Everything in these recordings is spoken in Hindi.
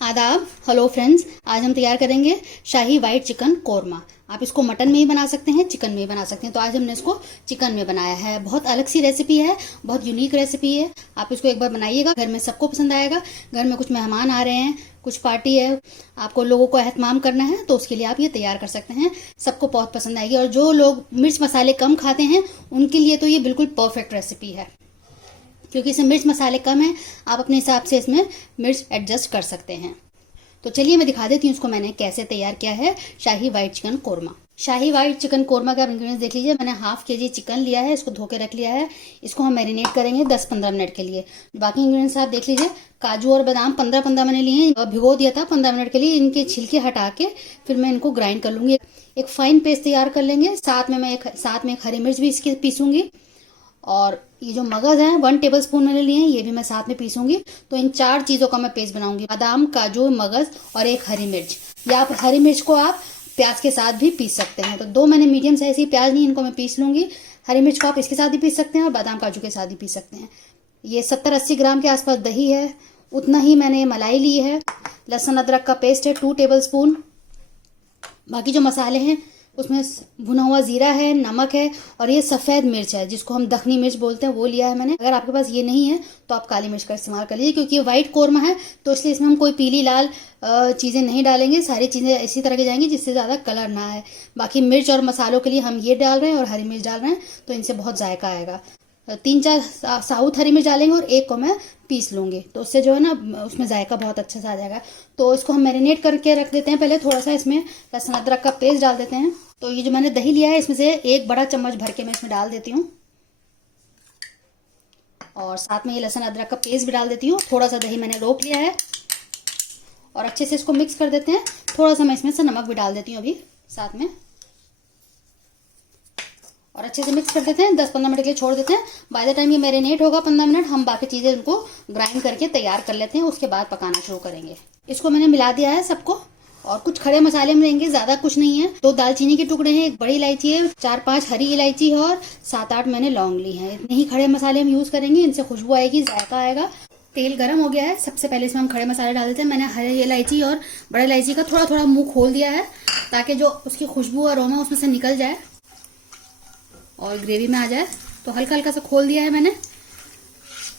आदाब। हेलो फ्रेंड्स, आज हम तैयार करेंगे शाही वाइट चिकन कोरमा। आप इसको मटन में ही बना सकते हैं, चिकन में ही बना सकते हैं। तो आज हमने इसको चिकन में बनाया है। बहुत अलग सी रेसिपी है, बहुत यूनिक रेसिपी है। आप इसको एक बार बनाइएगा, घर में सबको पसंद आएगा। घर में कुछ मेहमान आ रहे हैं, कुछ पार्टी है, आपको लोगों को एहतमाम करना है, तो उसके लिए आप ये तैयार कर सकते हैं। सबको बहुत पसंद आएगी। और जो लोग मिर्च मसाले कम खाते हैं उनके लिए तो ये बिल्कुल परफेक्ट रेसिपी है, क्योंकि इसमें मिर्च मसाले कम है। आप अपने हिसाब से इसमें मिर्च एडजस्ट कर सकते हैं। तो चलिए मैं दिखा देती हूँ इसको मैंने कैसे तैयार किया है, शाही वाइट चिकन कोरमा। शाही वाइट चिकन कोरमा का आप इंग्रेडिएंट्स देख लीजिए। मैंने हाफ केजी चिकन लिया है, इसको धो के रख लिया है। इसको हम मैरिनेट करेंगे 10-15 मिनट के लिए। बाकी इंग्रेडिएंट्स आप देख लीजिए। काजू और बादाम 15-15 मैंने लिए हैं, भिगो दिया था 15 मिनट के लिए। इनके छिलके हटा के फिर मैं इनको ग्राइंड कर लूंगी। एक फाइन पेस्ट तैयार कर लेंगे। साथ में एक हरी मिर्च भी इसकी पीसूंगी। और ये जो मगज है 1 टेबलस्पून मैंने लिए हैं, ये भी मैं साथ में पीसूंगी। तो इन 4 चीजों का मैं पेस्ट बनाऊंगी, बादाम, काजू, मगज और एक हरी मिर्च। या आप हरी मिर्च को आप प्याज के साथ भी पीस सकते हैं। तो 2 मैंने मीडियम साइज की प्याज ली, इनको मैं पीस लूंगी। हरी मिर्च को आप इसके साथ भी पीस सकते हैं और बादाम काजू के साथ भी पीस सकते हैं। ये 70-80 ग्राम के आसपास दही है, उतना ही मैंने मलाई ली है। लहसुन अदरक का पेस्ट है 2 टेबलस्पून। बाकी जो मसाले हैं उसमें भुना हुआ जीरा है, नमक है और ये सफ़ेद मिर्च है जिसको हम दखनी मिर्च बोलते हैं, वो लिया है मैंने। अगर आपके पास ये नहीं है तो आप काली मिर्च का इस्तेमाल कर लीजिए, क्योंकि ये वाइट कोरमा है तो इसलिए इसमें हम कोई पीली लाल चीज़ें नहीं डालेंगे। सारी चीज़ें इसी तरह की जाएंगी जिससे ज़्यादा कलर ना आए। बाकी मिर्च और मसालों के लिए हम ये डाल रहे हैं और हरी मिर्च डाल रहे हैं, तो इनसे बहुत जायका आएगा। 3-4 साउथ हरी मिर्च डालेंगे और एक को मैं पीस लूँगी, तो उससे जो है ना उसमें जायका बहुत अच्छा सा आ जाएगा। तो इसको हम मैरिनेट करके रख देते हैं। पहले थोड़ा सा इसमें लहसुन अदरक का पेस्ट डाल देते हैं। तो ये जो मैंने दही लिया है इसमें से 1 बड़ा चम्मच भर के मैं इसमें डाल देती हूँ। और साथ में ये लहसुन अदरक का पेस्ट भी डाल देती हूँ। थोड़ा सा दही मैंने रोक लिया है और अच्छे से इसको मिक्स कर देते हैं। थोड़ा सा मैं इसमें से नमक भी डाल देती हूँ अभी साथ में, और अच्छे से मिक्स कर देते हैं। 10-15 मिनट के लिए छोड़ देते हैं। बाय द टाइम ये मैरिनेट होगा 15 मिनट, हम बाकी चीज़ें उनको ग्राइंड करके तैयार कर लेते हैं। उसके बाद पकाना शुरू करेंगे। इसको मैंने मिला दिया है सबको। और कुछ खड़े मसाले हम लेंगे, ज़्यादा कुछ नहीं है। 2 दालचीनी के टुकड़े हैं, 1 बड़ी इलायची है, 4-5 हरी इलायची है और 7-8 मैंने लौंग ली है। इतने ही खड़े मसाले हम यूज़ करेंगे, इनसे खुशबू आएगी, जायका आएगा। तेल गर्म हो गया है। सबसे पहले इसमें हम खड़े मसाले डाल देते हैं। मैंने हरी इलायची और बड़ी इलायची का थोड़ा थोड़ा मुँह खोल दिया है, ताकि जो उसकी खुशबू और अरोमा उसमें से निकल जाए और ग्रेवी में आ जाए। तो हल्का हल्का सा खोल दिया है मैंने।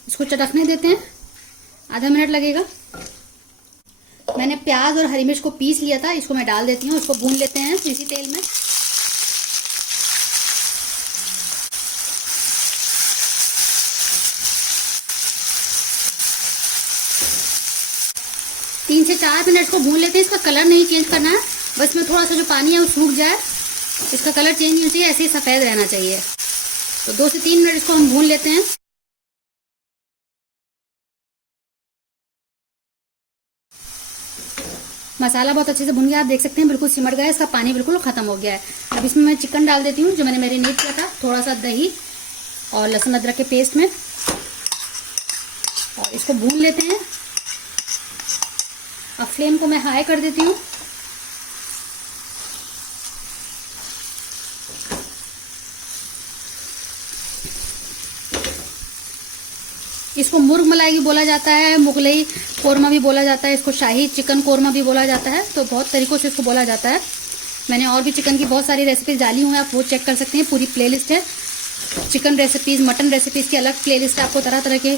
इसको चटकने देते हैं, आधा मिनट लगेगा। मैंने प्याज और हरी मिर्च को पीस लिया था, इसको मैं डाल देती हूँ। इसको भून लेते हैं इसी तेल में। तीन से 4 मिनट इसको भून लेते हैं। इसका कलर नहीं चेंज करना है, बस में थोड़ा सा जो पानी है वो सूख जाए। इसका कलर चेंज नहीं चाहिए, ऐसे ही सफ़ेद रहना चाहिए। तो 2 से 3 मिनट इसको हम भून लेते हैं। मसाला बहुत अच्छे से भुन गया, आप देख सकते हैं बिल्कुल सिमट गया है, इसका पानी बिल्कुल खत्म हो गया है। अब इसमें मैं चिकन डाल देती हूँ जो मैंने मैरिनेट किया था, थोड़ा सा दही और लहसुन अदरक के पेस्ट में, और इसको भून लेते हैं। अब फ्लेम को मैं हाई कर देती हूँ। इसको मुर्ग मलाई भी बोला जाता है, मुगलई कोरमा भी बोला जाता है, इसको शाही चिकन कोरमा भी बोला जाता है। तो बहुत तरीकों से इसको बोला जाता है। मैंने और भी चिकन की बहुत सारी रेसिपीज डाली हुई हैं, आप वो चेक कर सकते हैं। पूरी प्लेलिस्ट है। चिकन रेसिपीज, मटन रेसिपीज की अलग प्लेलिस्ट है। आपको तरह तरह के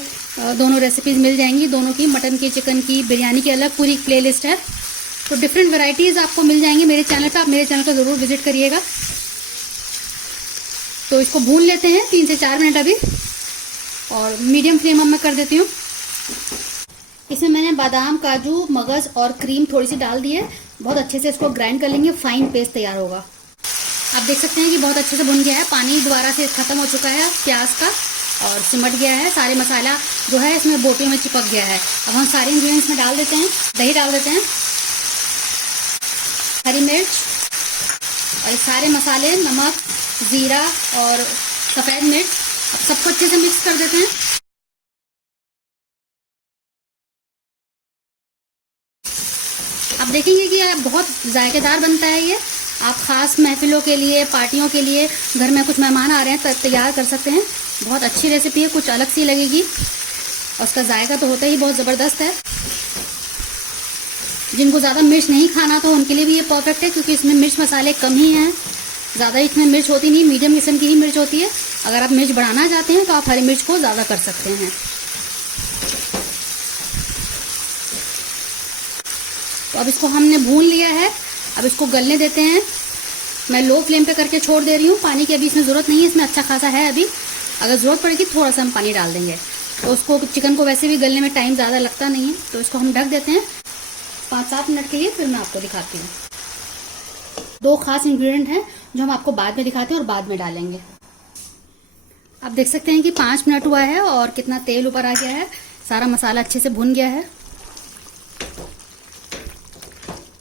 दोनों रेसिपीज मिल जाएंगी, दोनों की, मटन की, चिकन की, बिरयानी की अलग पूरी प्लेलिस्ट है। तो डिफरेंट वेराइटीज़ आपको मिल जाएंगी मेरे चैनल पर। आप मेरे चैनल को ज़रूर विजिट करिएगा। तो इसको भून लेते हैं 3 से 4 मिनट अभी, और मीडियम फ्लेम में कर देती हूँ। इसमें मैंने बादाम, काजू, मगज और क्रीम थोड़ी सी डाल दी है। बहुत अच्छे से इसको ग्राइंड कर लेंगे, फाइन पेस्ट तैयार होगा। आप देख सकते हैं कि बहुत अच्छे से भुन गया है, पानी दोबारा से खत्म हो चुका है प्याज का और सिमट गया है। सारे मसाला जो है इसमें बोटियों में चिपक गया है। अब हम सारे इंग्रेडिएंट्स में डाल देते हैं। दही डाल देते हैं, हरी मिर्च और ये सारे मसाले, नमक, जीरा और सफ़ेद मिर्च। अब सबको अच्छे से मिक्स कर देते हैं। आप देखेंगे कि ये बहुत जायकेदार बनता है। ये आप ख़ास महफिलों के लिए, पार्टियों के लिए, घर में कुछ मेहमान आ रहे हैं तब तैयार कर सकते हैं। बहुत अच्छी रेसिपी है, कुछ अलग सी लगेगी और उसका जायका तो होता ही बहुत ज़बरदस्त है। जिनको ज़्यादा मिर्च नहीं खाना तो उनके लिए भी ये परफेक्ट है, क्योंकि इसमें मिर्च मसाले कम ही हैं, ज़्यादा इसमें मिर्च होती नहीं, मीडियम किस्म की ही मिर्च होती है। अगर आप मिर्च बढ़ाना चाहते हैं तो आप हरी मिर्च को ज़्यादा कर सकते हैं। तो अब इसको हमने भून लिया है, अब इसको गलने देते हैं। मैं लो फ्लेम पे करके छोड़ दे रही हूँ। पानी की अभी इसमें ज़रूरत नहीं है, इसमें अच्छा खासा है अभी। अगर ज़रूरत पड़ेगी थोड़ा सा हम पानी डाल देंगे। तो उसको चिकन को वैसे भी गलने में टाइम ज़्यादा लगता नहीं है, तो इसको हम ढक देते हैं 5-7 मिनट के लिए। फिर मैं आपको दिखाती हूँ। 2 खास इंग्रेडिएंट हैं जो हम आपको बाद में दिखाते हैं और बाद में डालेंगे। आप देख सकते हैं कि 5 मिनट हुआ है और कितना तेल ऊपर आ गया है, सारा मसाला अच्छे से भुन गया है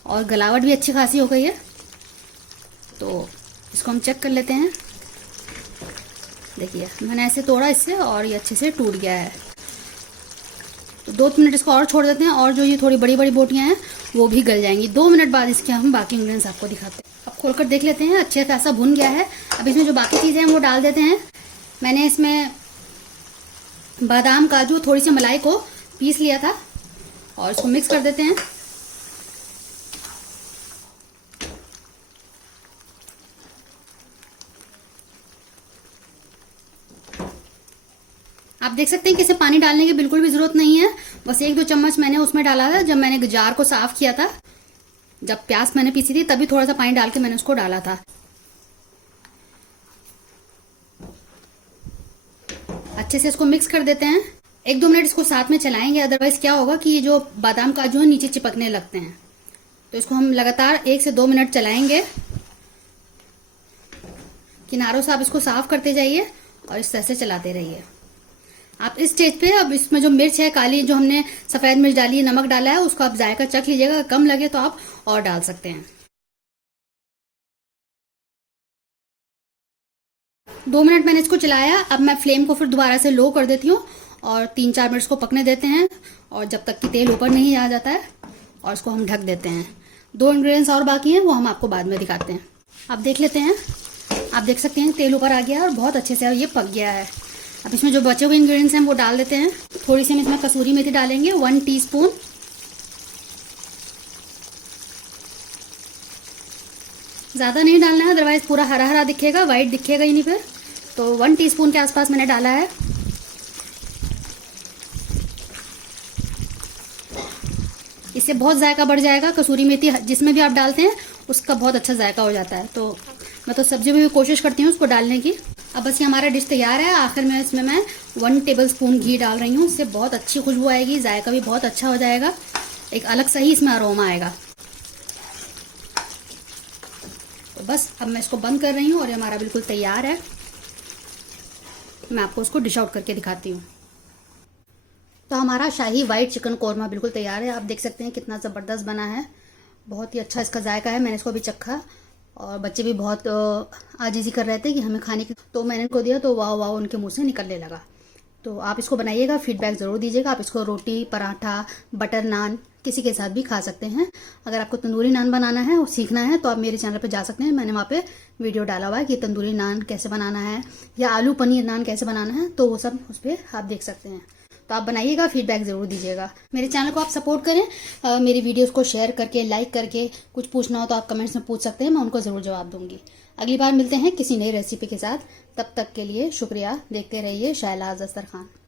और गलावट भी अच्छी खासी हो गई है। तो इसको हम चेक कर लेते हैं। देखिए मैंने ऐसे तोड़ा इससे और ये अच्छे से टूट गया है। तो 2 मिनट इसको और छोड़ देते हैं और जो ये थोड़ी बड़ी बड़ी बोटियां हैं वो भी गल जाएंगी। 2 मिनट बाद इसके हम बाकी इंग्रेडिएंट्स आपको दिखाते हैं। अब खोलकर देख लेते हैं, अच्छे खासा भुन गया है। अब इसमें जो बाकी चीज़ें हैं वो डाल देते हैं। मैंने इसमें बादाम काजू थोड़ी सी मलाई को पीस लिया था और इसको मिक्स कर देते हैं। आप देख सकते हैं कि इसे पानी डालने की बिल्कुल भी जरूरत नहीं है। बस 1-2 चम्मच मैंने उसमें डाला था जब मैंने जार को साफ किया था, जब प्याज मैंने पीसी थी तभी थोड़ा सा पानी डाल के मैंने उसको डाला था। अच्छे से इसको मिक्स कर देते हैं। 1-2 मिनट इसको साथ में चलाएंगे, अदरवाइज क्या होगा कि ये जो बादाम काजू है नीचे चिपकने लगते हैं। तो इसको हम लगातार 1 से 2 मिनट चलाएंगे। किनारों से आप इसको साफ करते जाइए और इस तरह से चलाते रहिए। आप इस स्टेज पे अब इसमें जो मिर्च है काली, जो हमने सफेद मिर्च डाली है, नमक डाला है, उसको आप जायका चख लीजिएगा। अगर कम लगे तो आप और डाल सकते हैं। 2 मिनट मैंने इसको चलाया। अब मैं फ्लेम को फिर दोबारा से लो कर देती हूँ और 3-4 मिनट इसको पकने देते हैं, और जब तक कि तेल ऊपर नहीं आ जाता है, और इसको हम ढक देते हैं। 2 इंग्रेडिएंट्स और बाकी हैं, वो हम आपको बाद में दिखाते हैं। आप देख लेते हैं। आप देख सकते हैं तेल ऊपर आ गया है और बहुत अच्छे से ये पक गया है। अब इसमें जो बचे हुए इंग्रेडिएंट्स हैं वो डाल देते हैं। थोड़ी सी हम इसमें कसूरी मेथी डालेंगे, 1 टीस्पून। ज़्यादा नहीं डालना है, अदरवाइज पूरा हरा हरा दिखेगा, वाइट दिखेगा ही नहीं फिर। तो 1 टीस्पून के आसपास मैंने डाला है। इससे बहुत जायका बढ़ जाएगा। कसूरी मेथी जिसमें भी आप डालते हैं उसका बहुत अच्छा जायका हो जाता है। तो मैं तो सब्जी में भी कोशिश करती हूँ उसको डालने की। अब बस ये हमारा डिश तैयार है। आखिर में इसमें मैं 1 टेबलस्पून घी डाल रही हूँ। इससे बहुत अच्छी खुशबू आएगी, जायका भी बहुत अच्छा हो जाएगा, एक अलग सा ही इसमें अरोमा आएगा। तो बस अब मैं इसको बंद कर रही हूँ और ये हमारा बिल्कुल तैयार है। मैं आपको उसको डिश आउट करके दिखाती हूँ। तो हमारा शाही वाइट चिकन कौरमा बिल्कुल तैयार है। आप देख सकते हैं कितना ज़बरदस्त बना है, बहुत ही अच्छा इसका जायका है। मैंने इसको अभी चखा और बच्चे भी बहुत आजीजी कर रहे थे कि हमें खाने की, तो मैंने इनको दिया तो वाह वाह उनके मुंह से निकलने लगा। तो आप इसको बनाइएगा, फीडबैक ज़रूर दीजिएगा। आप इसको रोटी, पराठा, बटर नान किसी के साथ भी खा सकते हैं। अगर आपको तंदूरी नान बनाना है और सीखना है तो आप मेरे चैनल पर जा सकते हैं। मैंने वहाँ पे वीडियो डाला हुआ है कि तंदूरी नान कैसे बनाना है या आलू पनीर नान कैसे बनाना है, तो वो सब उस पर आप देख सकते हैं। तो आप बनाइएगा, फीडबैक ज़रूर दीजिएगा। मेरे चैनल को आप सपोर्ट करें। मेरी वीडियोस को शेयर करके, लाइक करके। कुछ पूछना हो तो आप कमेंट्स में पूछ सकते हैं, मैं उनको ज़रूर जवाब दूंगी। अगली बार मिलते हैं किसी नई रेसिपी के साथ। तब तक के लिए शुक्रिया। देखते रहिए शाहलाज अख्तर खान।